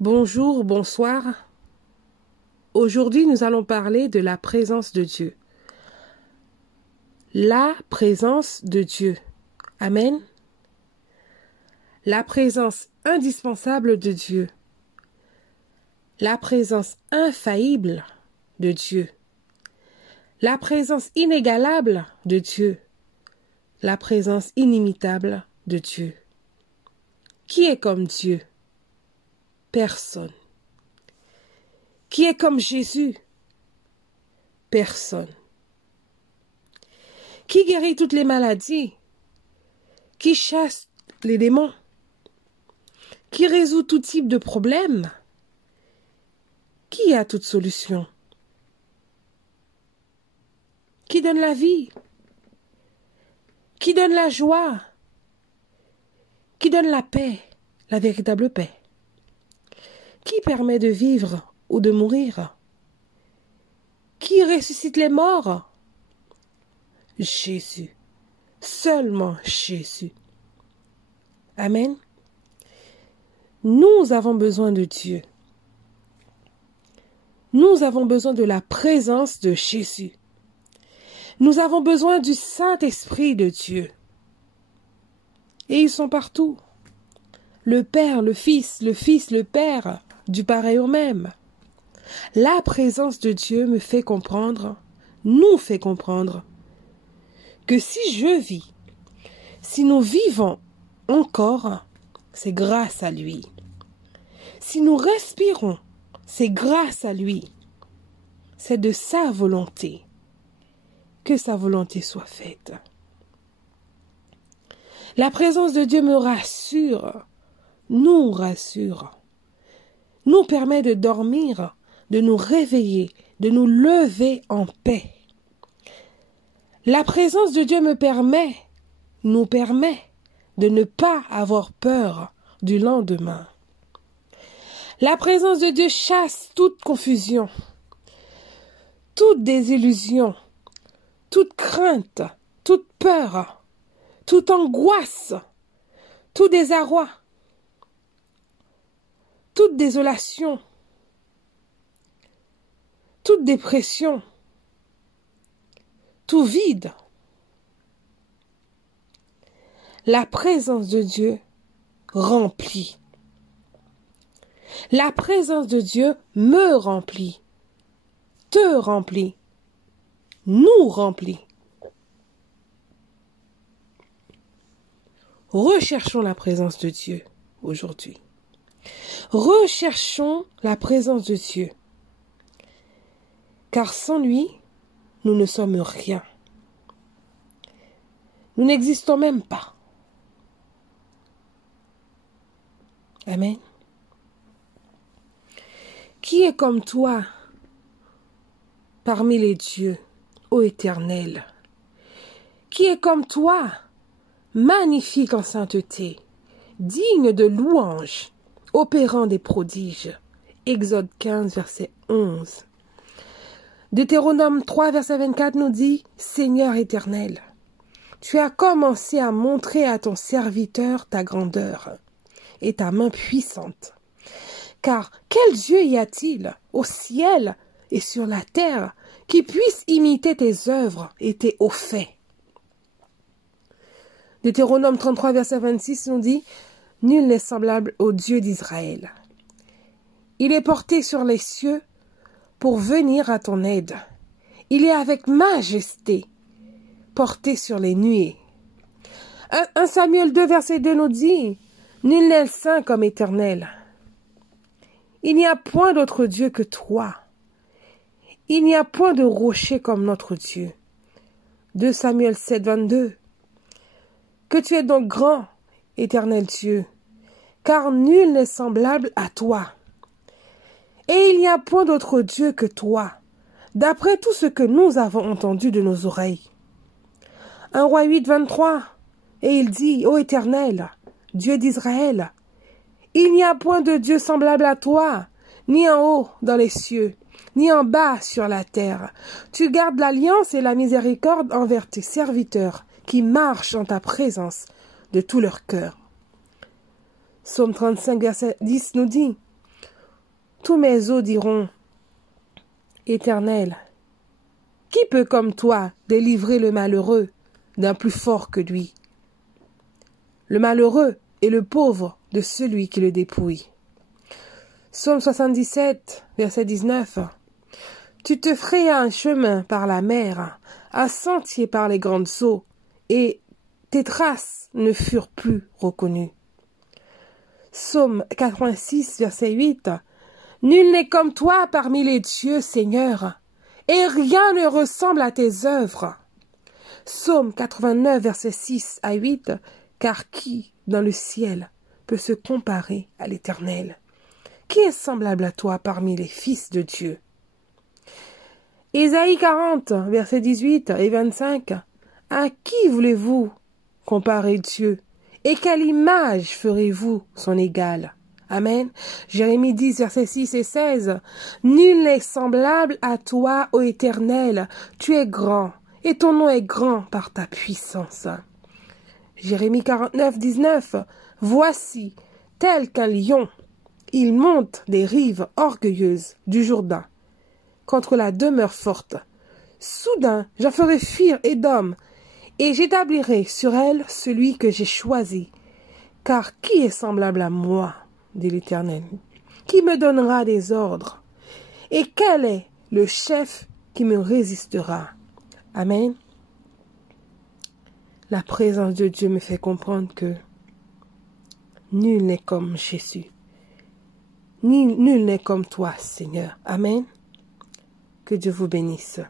Bonjour, bonsoir. Aujourd'hui, nous allons parler de la présence de Dieu. La présence de Dieu. Amen. La présence indispensable de Dieu. La présence infaillible de Dieu. La présence inégalable de Dieu. La présence inimitable de Dieu. Qui est comme Dieu? Personne. Qui est comme Jésus? Personne. Qui guérit toutes les maladies? Qui chasse les démons? Qui résout tout type de problème? Qui a toute solution? Qui donne la vie? Qui donne la joie? Qui donne la paix, la véritable paix? Qui permet de vivre ou de mourir? Qui ressuscite les morts? Jésus. Seulement Jésus. Amen. Nous avons besoin de Dieu. Nous avons besoin de la présence de Jésus. Nous avons besoin du Saint-Esprit de Dieu. Et ils sont partout. Le Père, le Fils, le Père, du pareil au même. La présence de Dieu me fait comprendre, nous fait comprendre, que si je vis, si nous vivons encore, c'est grâce à lui. Si nous respirons, c'est grâce à lui. C'est de sa volonté. Que sa volonté soit faite. La présence de Dieu me rassure, nous rassure, nous permet de dormir, de nous réveiller, de nous lever en paix. La présence de Dieu nous permet de ne pas avoir peur du lendemain. La présence de Dieu chasse toute confusion, toute désillusion, toute crainte, toute peur, toute angoisse, tout désarroi, toute désolation, toute dépression, tout vide. La présence de Dieu remplit. La présence de Dieu me remplit, te remplit, nous remplit. Recherchons la présence de Dieu aujourd'hui. Recherchons la présence de Dieu. Car sans lui, nous ne sommes rien. Nous n'existons même pas. Amen. Qui est comme toi parmi les dieux, ô Éternel? Qui est comme toi, magnifique en sainteté, digne de louange, opérant des prodiges? Exode 15, verset 11. Deutéronome 3, verset 24 nous dit, Seigneur éternel, tu as commencé à montrer à ton serviteur ta grandeur et ta main puissante. Car quel Dieu y a-t-il au ciel et sur la terre qui puisse imiter tes œuvres et tes hauts faits? Deutéronome 33, verset 26 nous dit, Nul n'est semblable au Dieu d'Israël. Il est porté sur les cieux pour venir à ton aide. Il est avec majesté, porté sur les nuées. 1 Samuel 2, verset 2 nous dit, Nul n'est saint comme Éternel. Il n'y a point d'autre Dieu que toi. Il n'y a point de rocher comme notre Dieu. 2 Samuel 7, 22. Que tu es donc grand, Éternel Dieu, car nul n'est semblable à toi. Et il n'y a point d'autre Dieu que toi, d'après tout ce que nous avons entendu de nos oreilles. 1 Roi 8, 23, et il dit, Ô Éternel, Dieu d'Israël, il n'y a point de Dieu semblable à toi, ni en haut dans les cieux, ni en bas sur la terre. Tu gardes l'alliance et la miséricorde envers tes serviteurs, qui marchent en ta présence de tout leur cœur. Psaume 35, verset 10 nous dit, Tous mes os diront, Éternel, qui peut comme toi délivrer le malheureux d'un plus fort que lui? Le malheureux est le pauvre de celui qui le dépouille. Psaume 77, verset 19. Tu te frayas un chemin par la mer, un sentier par les grandes eaux, et tes traces ne furent plus reconnues. Psaume 86, verset 8. Nul n'est comme toi parmi les dieux, Seigneur, et rien ne ressemble à tes œuvres. Psaume 89, verset 6 à 8. Car qui, dans le ciel, peut se comparer à l'Éternel? Qui est semblable à toi parmi les fils de Dieu? Ésaïe 40, versets 18 et 25. À qui voulez-vous comparer Dieu? Et quelle image ferez-vous son égal? Amen. Jérémie 10, versets 6 et 16. Nul n'est semblable à toi, ô Éternel. Tu es grand, et ton nom est grand par ta puissance. Jérémie 49, 19. Voici, tel qu'un lion, il monte des rives orgueilleuses du Jourdain contre la demeure forte. Soudain, j'en ferai fuir Édom, et j'établirai sur elle celui que j'ai choisi. Car qui est semblable à moi, dit l'Éternel? Qui me donnera des ordres? Et quel est le chef qui me résistera? Amen. La présence de Dieu me fait comprendre que nul n'est comme Jésus. Nul n'est comme toi, Seigneur. Amen. Que Dieu vous bénisse.